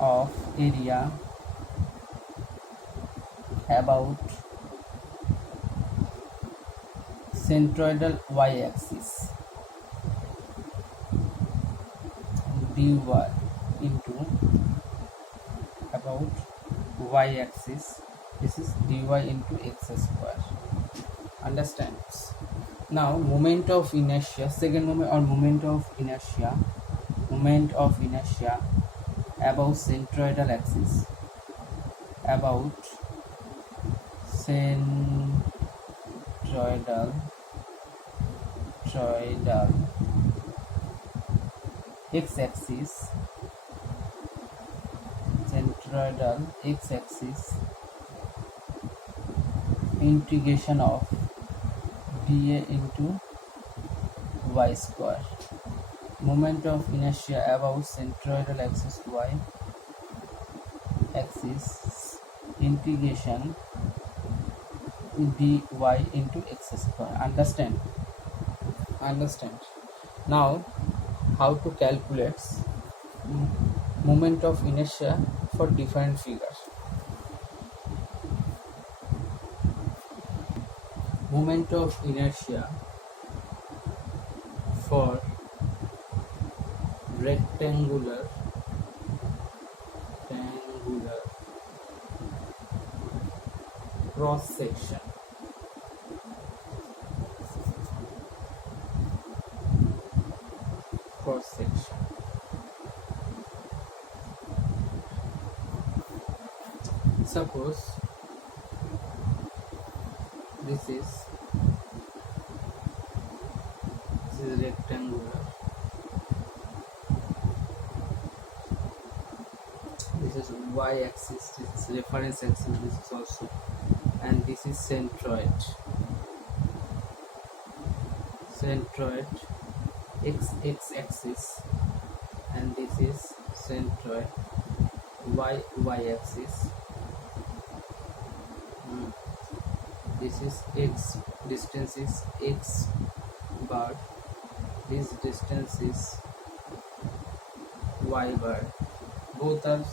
of area about centroidal y-axis dy into about y-axis, this is dy into x square. Understands? Now moment of inertia, second moment or moment of inertia about centroidal axis, about centroidal x-axis, centroidal x-axis, integration of dA into y square. Moment of inertia about centroidal axis y axis, integration dy into x square. Understand? Now how to calculate moment of inertia for different figures. Moment of inertia for rectangular cross section. Suppose this is rectangular, this is y-axis, this is reference axis, this is also, and this is centroid x-axis, and this is centroid y-axis. This is x, distance is x bar, this distance is y bar. Both are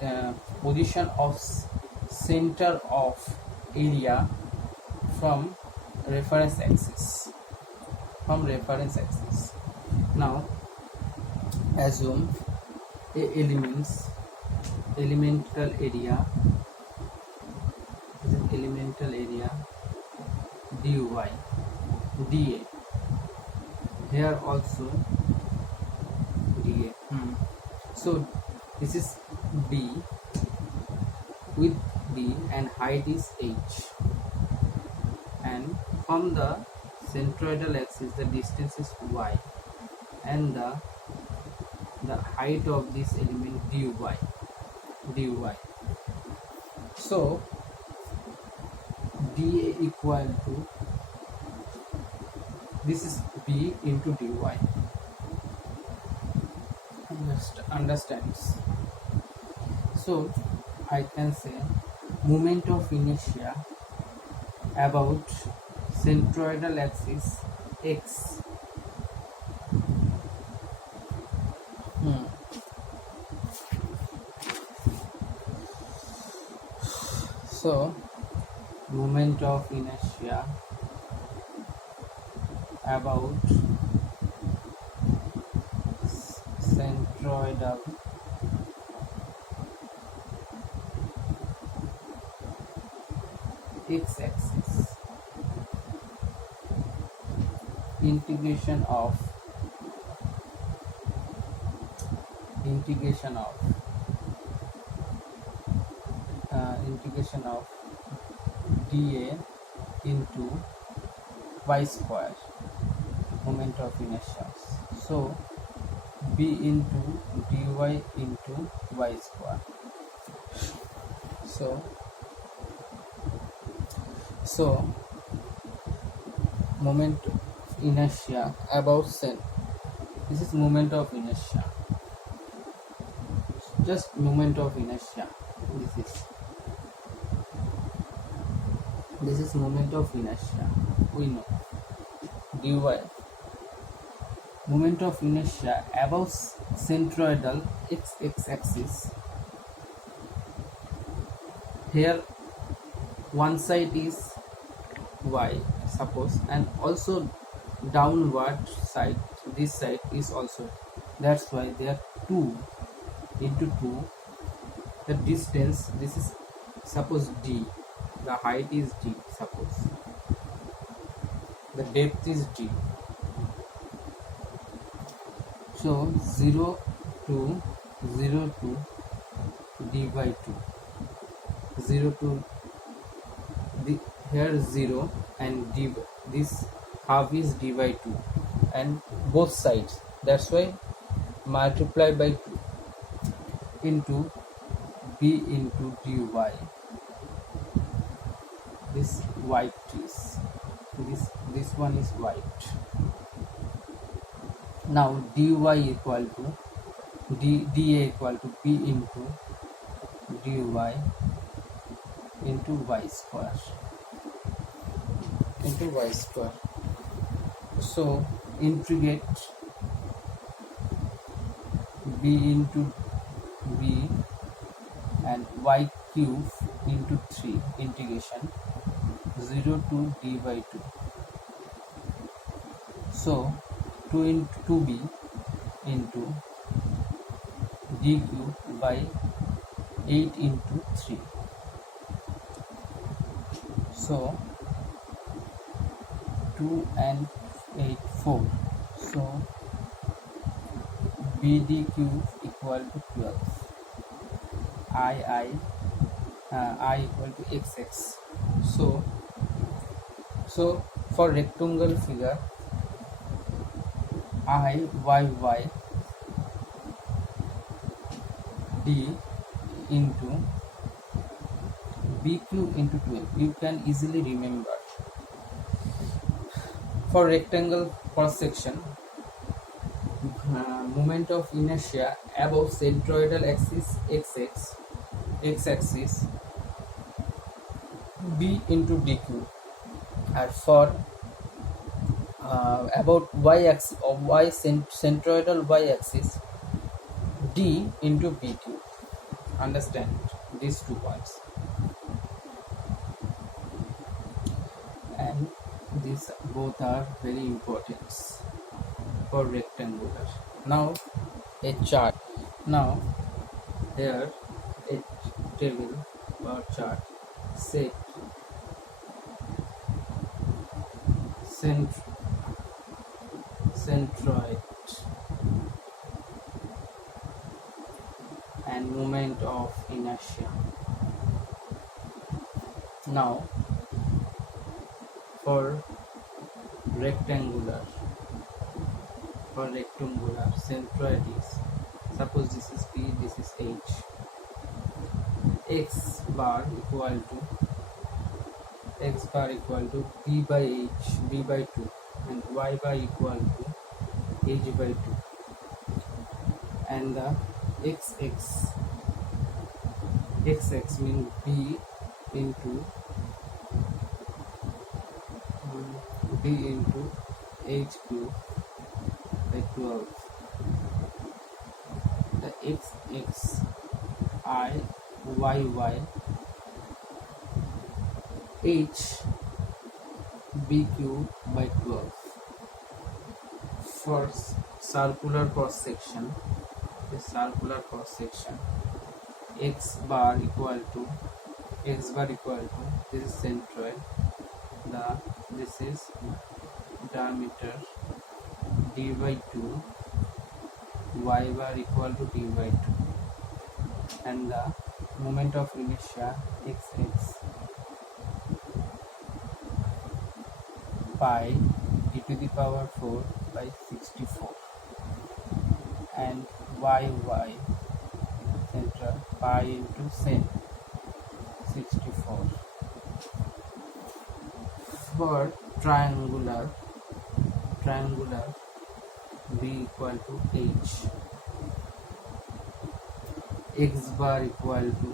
the position of center of area from reference axis. Now assume a elemental area dy, dA, here also dA. So this is B, with B, and height is h, and from the centroidal axis the distance is y, and the height of this element dy. So dA equal to, this is B into dy. Understands? So I can say moment of inertia about centroidal axis x. So moment of inertia about centroidal x-axis, integration of dA into y square, moment of inertia. So B into dy into y square. So moment of inertia about center, this is moment of inertia, just moment of inertia. This is moment of inertia. We know dy moment of inertia above centroidal x axis. Here one side is y, suppose, and also downward side, this side is also, that's why they are 2 into 2. The distance, this is suppose d, the height is d, suppose the depth is d. So 0 to 0 to d by 2, 0 to the, here 0 and d, this half is d by 2 and both sides, that's why multiply by 2 into b into dy. This white is this one is white. Now dy equal to dA equal to b into dy into y square, so integrate b into b and y cube into 3 integration 0 to d by 2. So 2 into 2b into d cube by 8 into 3. So 2 and 8 4. So bd cube equal to 12. I equal to xx. So for rectangle figure, I y d into bq into 12. You can easily remember. For rectangle cross section, moment of inertia above centroidal axis x axis b into dq, and for about y axis or centroidal y axis d into bq. Understand these 2 points, and these both are very important for rectangular. Now a chart. Now here a table or chart set centroid and moment of inertia. Now for rectangular centroid is, suppose this is P, this is H, x bar equal to P by H, B by 2, and y bar equal to H by 2, and the xx means B into H cube by 12. The xx I y H b cube by 12. For circular cross section, x bar equal to this is centroid, this is diameter d by 2, y bar equal to d by 2, and the moment of inertia xx pi e to the power 4 by 64, and y center pi into sin 64. For triangular b equal to h, x bar equal to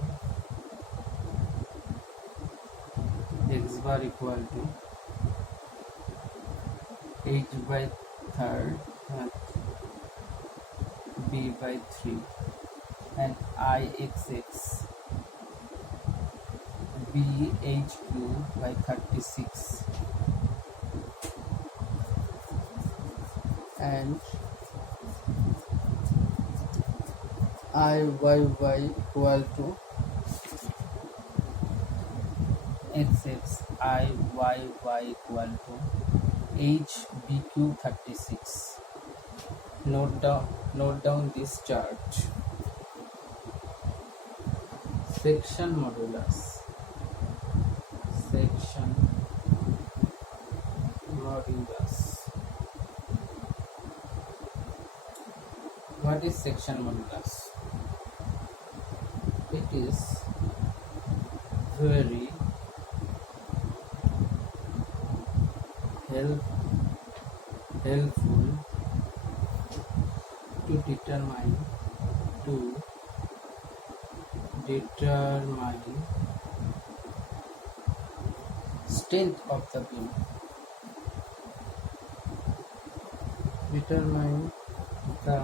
h by B by 3 and IXX BHQ by 36 and IYY equal to XX IYY equal to HBQ 36. Note down this chart. Section modulus. Section modulus. What is section modulus? It is very helpful to determine strength of the beam. Determine the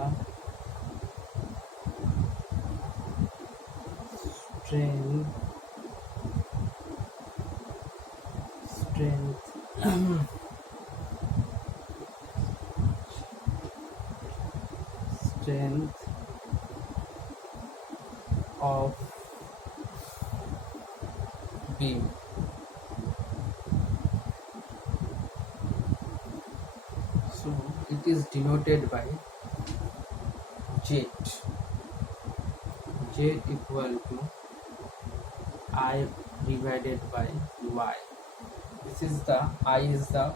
strength of beam. So it is denoted by Z. Z equal to I divided by Y. This is the I is the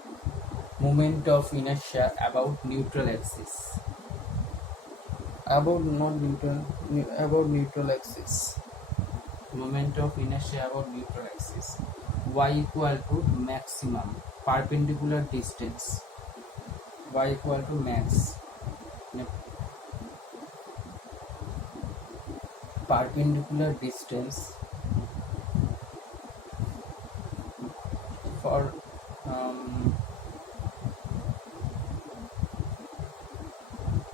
moment of inertia about neutral axis. About neutral axis. Moment of inertia about neutral axis. Y equal to maximum perpendicular distance. Y equal to max. Perpendicular distance for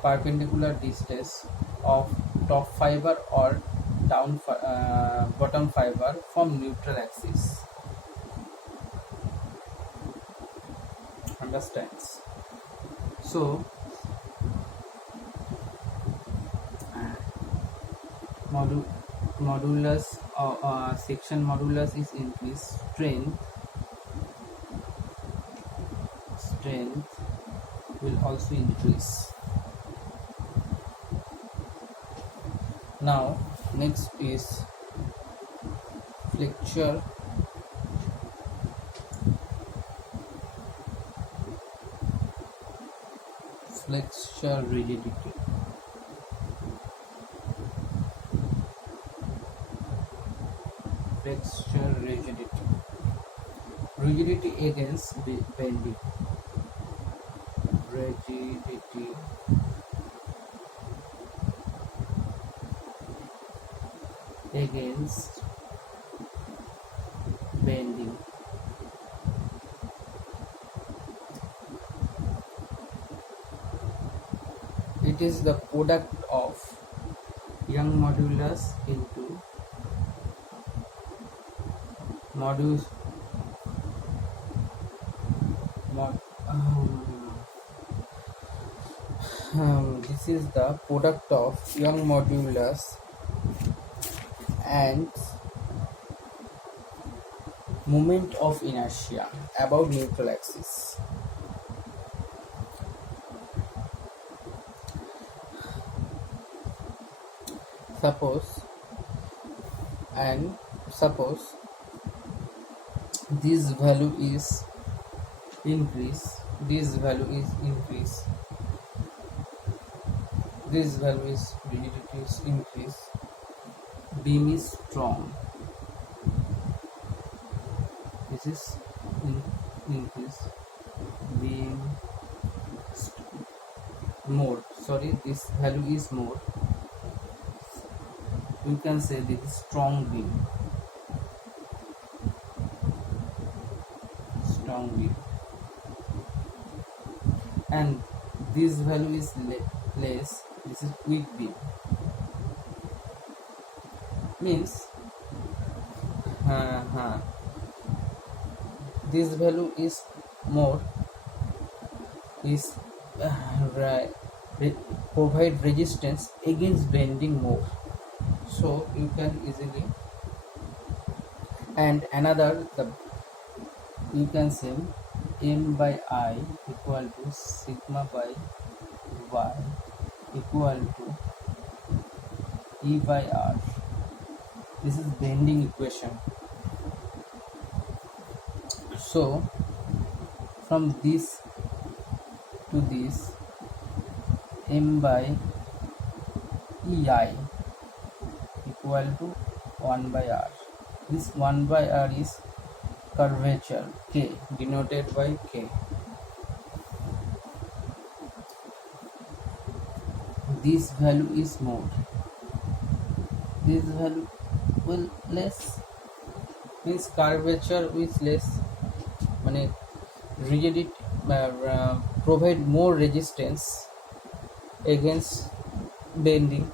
perpendicular distance of top fiber or bottom fiber from neutral axis. Understands? So modulus section modulus is increased, strength will also increase. Now next is flexure rigidity. Flexure rigidity against bending. Rigidity against bending. It is the product of Young modulus into this is the product of Young modulus and moment of inertia about neutral axis. Suppose this value is increase, this value is increase, this value is rigidity is increase, beam is strong, this is increase, beam more, sorry, this value is more, you can say this is strong beam, and this value is less, This is quick beam. Means this value is more, is provide resistance against bending more, so you can easily. And another, the you can say m by I equal to sigma by y equal to E by R. This is bending equation. So from this to this, m by EI equal to 1 by R. This 1 by R is curvature K, denoted by K. This value is more. This value will less, means curvature is less, rigidity provide more resistance against bending.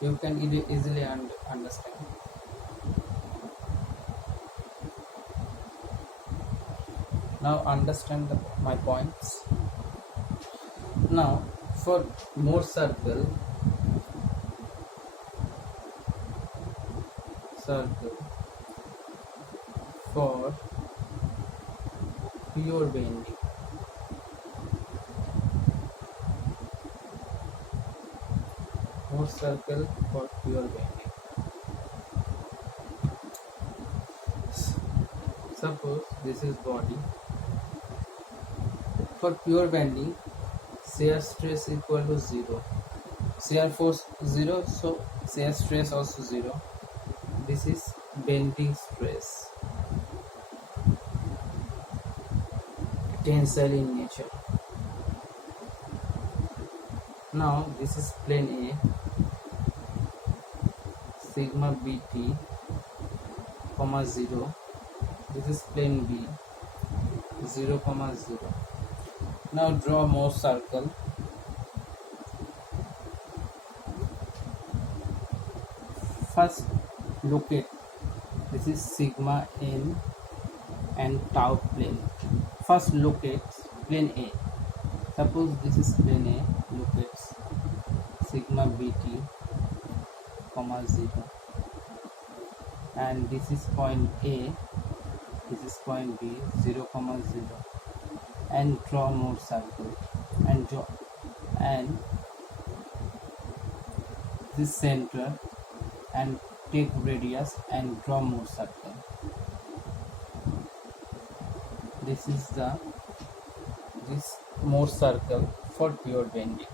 You can easily understand. Now understand my points. Now for more circle for pure bending. More circle for pure bending. Suppose this is body. For pure bending, shear stress equal to 0. Shear force 0, so shear stress also 0. This is bending stress. Tensile in nature. Now this is plane A, sigma bt, comma 0. This is plane B, 0, 0. Now draw more circle. First locate, this is sigma n and tau plane. First locate plane A. Suppose this is plane A, locates sigma bt, comma 0. And this is point A, this is point B, 0, 0. And draw more circle. And draw, and this center, and take radius and draw more circle. This is the more circle for pure bending.